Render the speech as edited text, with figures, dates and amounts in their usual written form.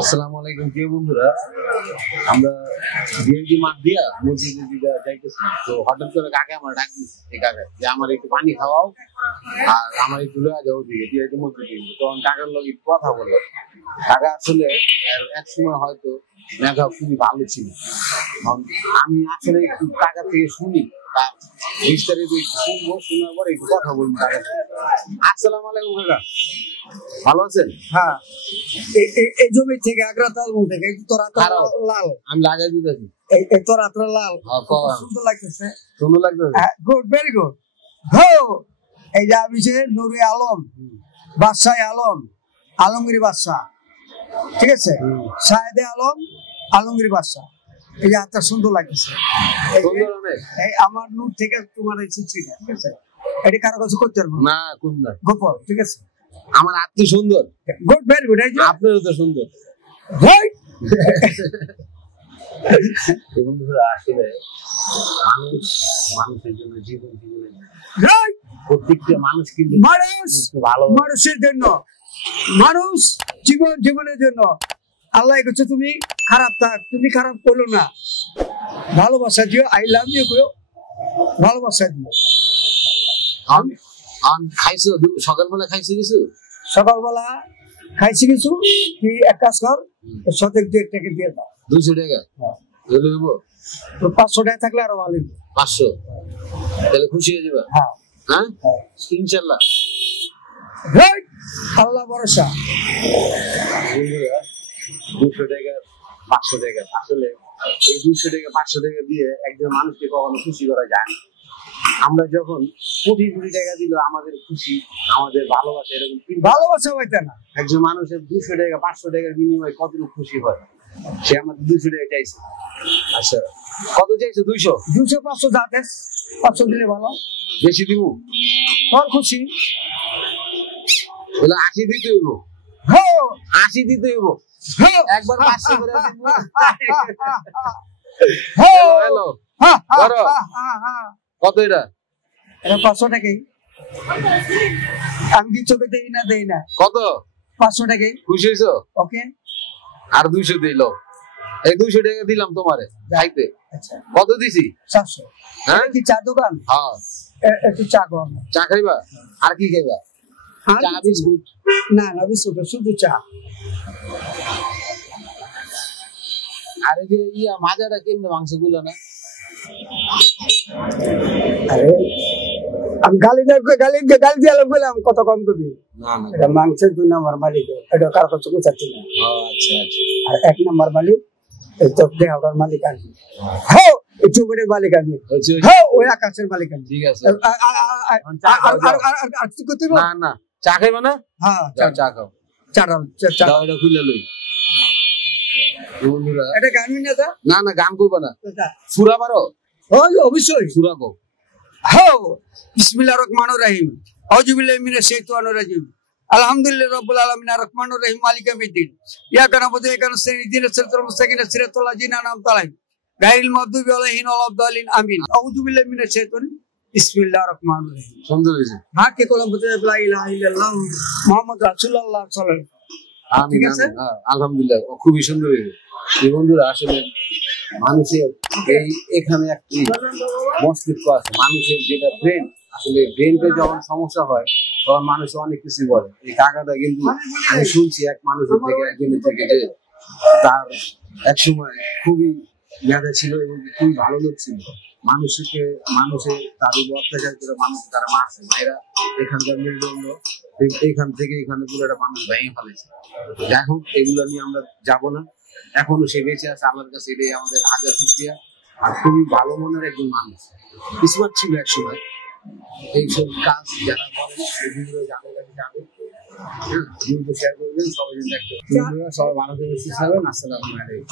আসসালামু আলাইকুম প্রিয় বন্ধুরা, আমরা বিএনপি মাঠ দিয়া মসজিদের দিকে যাইতেছি। তো হঠাৎ করে কাকে আমার ডাক দিচ্ছে, এই কাকা যে আমার একটু পানি খাওয়াও আর আমার একটু লয়া যাও দিকে দিয়ে মসজিদে। তখন কাকার লগে কথা বললাম। কাকা আসলে এক সময় হয়তো মেধা খুবই ভালো ছিল। আমি আসলে একটু কাকা থেকে শুনি, তার বিস্তারিত একটু শুনবো, শোনার পরে একটু কথা বলবো কাকার সাথে। আসসালামু আলাইকুম কাকা, ভালো আছেন? হ্যাঁ, এই জমি থেকে আগ্রাতাল থেকে তোরা লাল আমি লাগাই দিতেছি। এই তোরা লাল সুন্দর লাগতেছে, সুন্দর লাগতেছে। Good, very good. হো, এই যে আমি যে নুরে আলম, বাদশাহ আলম, আলমগীর বাদশাহ, ঠিক আছে, শাহেদে আলম, আলমগীর বাদশাহ। এই যে হাতটা সুন্দর লাগতেছে, এই আমার নূর থেকে তোমার এই চিঠিটা, ঠিক আছে, এটা কারো কাছে করতে পারবো না, কোন না গোপন, ঠিক আছে। আমার আত্মীয় সুন্দর, গুড, ভেরি গুড। আপনারও তো সুন্দর। বন্ধুরা, আসলে মানুষ মানুষের জন্য জীবন প্রত্যেকটা মানুষ কিন্তু মানুষের জন্য, মানুষ জীবনের জন্য আল্লাহ করছে তুমি খারাপ থাক, তুমি খারাপ করলো না, ভালোবাসা দিও, আই লাভ ইউ করো, ভালোবাসা দিও। খাইছো সকালবেলা, খাইছো কিছু? সকালবেলা খাইছি কিছু। তুই এক কাজ কর, শতেক 2 টাকা দিয়ে দাও। 200 টাকা? 500 টাকা থাকলে আরো ভালো। 500 তাহলে খুশি হয়ে যাবে? হ্যাঁ হ্যাঁ, ইনশাল্লাহ। আল্লাহ ভরসা। 200 টাকা 500 টাকা, আসলে এই 200 টাকা 500 টাকা দিয়ে একজন মানুষকে কখনো খুশি করা যায় না। আমরা যখন কোটি কোটি টাকা দিল আমাদের খুশি, আমাদের ভালোবাসা, এরকম ভালোবাসা হইতে না। একজন মানুষের 200 টাকা 500 টাকার বিনিময়ে কতটুকু খুশি হয়। সে আমাদের 200 টাকা চাইছে। আচ্ছা, কত চাইছে? 200 500 যাতে 500 দিলে ভালো। বেশি দিব? তোর খুশি বলে 80 দিতে হইব। 80 দিতে হইব। একবার 500 করে দিব। হ্যালো, করো। কত এটা? এটা 500 টাকাই। আমি কি চোখে দেই না। কত? 500 টাকাই। খুশি হইছো? ওকে, আর 200 দিলো। এই 200 টাকা দিলাম তোমারে খাইতে। আচ্ছা, কত দিছি? 700। হ্যাঁ, কি চা দোকান? হ্যাঁ, একটু চা খাও। চা খাইবা? আর কি খাইবা? চা, বিস্কুট? না, বিস্কুট, শুধু চা। আরে যে মাজাটা কেমনে মাংস গুলো না? আরে আমি গালি দিয়ে বললাম কত কম করবি? না না, এটা মাংসের 2 নম্বর মালিক, এটা কার কাছে চাচ্ছি না। আচ্ছা আচ্ছা। আর 1 নম্বর মালিক এই তো দেহটার মালিক আমি। হ্যাঁ, এই চুবড়ের মালিক আমি। হ্যাঁ, ওই আকাশের মালিক আমি। ঠিক আছে। আর কি করতে? না না, চা খাইবা না? হ্যাঁ, চা খাও। চা এটা খুলে লই। বন্ধুরা, এটা গান না? না না, গান কইবা না। সুরা পারো? ওই অবশ্যই সুরা কও। হ্যাঁ, বিসমিল্লাহির রহমানির রহিম, আউযু বিল্লাহি মিনাশ শাইতানির রাজিম, আলহামদুলিল্লাহি রাব্বিল আলামিন, আর রহমানির রহিম, মালিকি ইয়াউমিদ্দিন, ইয়াকা না'বুদু ওয়া ইয়াকা নাস্তাঈন, ইহদিনাস সিরাতাল মুস্তাকিম, সিরাতাল লাযিনা আন'আমতা আলাইহিম গায়রিল মাগদুবি আলাইহিম ওয়ালাদ-দাল্লিন, আমিন। আউযু বিল্লাহি মিনাশ শাইতানির বিসমিল্লাহির রহমানির রহিম। সুন্দর হইছে। হাত কে কলম বলতে লা ইলাহা ইল্লাল্লাহ মুহাম্মাদুর রাসূলুল্লাহ সাল্লাল্লাহু আলাইহি ওয়াসাল্লাম। ঠিক আছে, আলহামদুলিল্লাহ, খুবই সুন্দর হয়েছে। এই বন্ধুরা, আসলে মানুষের এখানে একটি মস্তিষ্ক আছে, মানুষের যেটা ব্রেন, আসলে ব্রেনটা যখন সমস্যা হয় তখন মানুষ অনেক কিছু বলে। এই কাকাটা কিন্তু আমি শুনছি এক মানুষের থেকে, একজনের থেকে, যে তার এক সময় খুবই মেধা ছিল এবং খুবই ভালো লোক ছিল। মানুষের তার উপর অত্যাচার করে মানুষ তারা মারছে, মায়েরা এখানকার মেরুদণ্ড এখান থেকে এখানে পুরো একটা মানুষ ভেঙে ফেলেছে। যাই হোক, এগুলো নিয়ে আমরা যাবো না। এখনো সে বেঁচে আছে, আল্লাহর কাছে এটাই আমাদের হাজার শুকরিয়া। আর খুবই ভালো মনের একজন মানুষ, স্মার্ট ছিল এক সময়। এইসব কাজ যারা করেন সেগুলো যাদের কাছে যাবে, শেয়ার করবেন, সবাই দেখতে। সবাই ভালো করে সুস্থ থাকবেন। আসসালামু আলাইকুম।